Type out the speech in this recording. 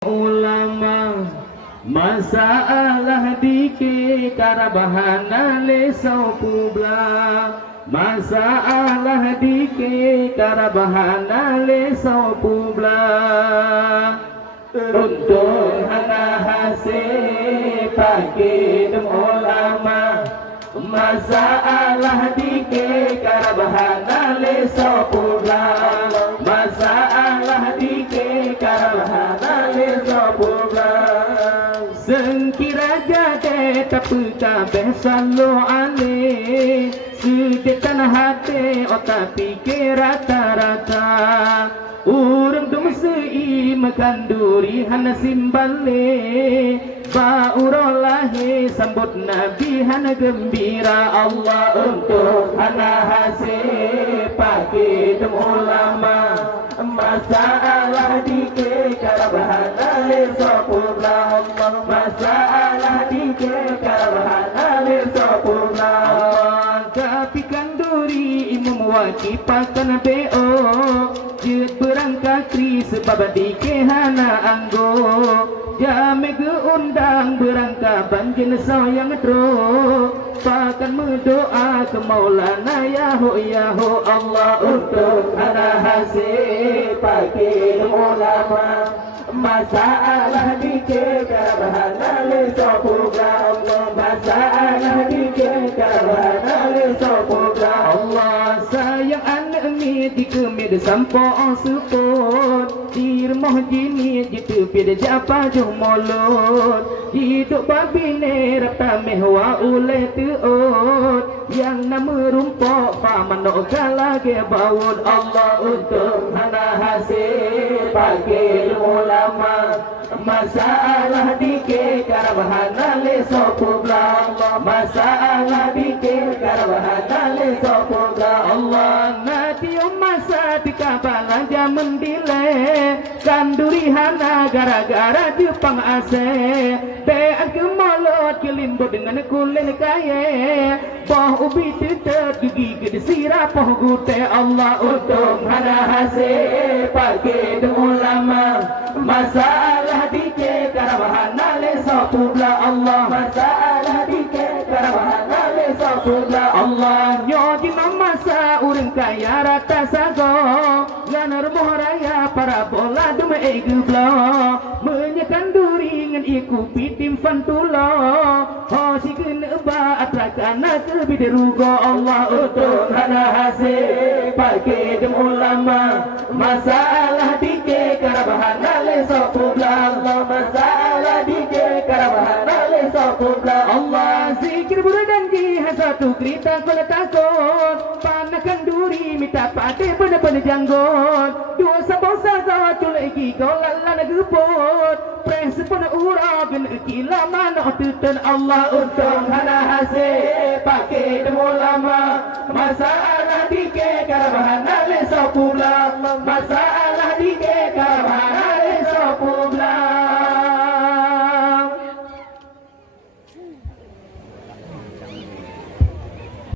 ulama masalah dike karabahana lesau publa masalah dike karabahana lesau publa untuk hana hasil pakai ulama masalah dike karabahana lesau publa masalah dike karabahana lesau publa sengkira jade tapi kabeh sallu alih sedetan hati otak pikir rata-rata urang tu mesti makan duri hana simbale baurolahi sambut nabi hana gembira Allah untuk hana hasil pakai ulama masalah dike karabahana lesopurna Allah masalah dike karabahana lesopurna Allah kapikan duri imam wakipakan BO jet berangkat kri sebab dike hana anggo jame ke undang berangkat banjin sayang tro pakan berdoa ke Maulana Yahu Allah untuk hana hasil pakai ulama masalah dike karabahana lesopurna Allah masalah dike karabahana lesopurna Allah sayang anak ni dikemid sampo support dirmoh jini jitu pid japa jumolot hidup babine rapta mehwa ule tuot yang nama rumpok pamano galage bawud Allah untuk hana hasil pakai ulama masalah dike karabahana lesopurna Allah masalah dike karabahana lesopurna Allah nati masa dikabala jaman dile kanduri hana gara-gara Jepang ase beak kemalot kelimbo dengan kulen kaya boh ubi tetap gigi gede sirap poh gute Allah untuk hana hasil pakai ulama masalah dike karabahana lesopurna Allah masalah dike karabahana lesopurna Allah nyojin masa urang kaya rata sago ganar mohraya para bola dume egublo menyekan duri ngan iku pitim fantulo ho sikin ba atrakana ke biderugo Allah untuk hana hasil pakai ulama masalah dike karabahana lesopurna Allah masalah dike karabahana lesopurna Allah zikir berdanji satu kereta kala takut panakan duri minta pade bener-bener janggot dua sabosa kau culeki kau lalana gepot pres pun uragan kila mana otutan Allah untuk hana hasil pakai ulama masalah dike karabahana lesopurna masalah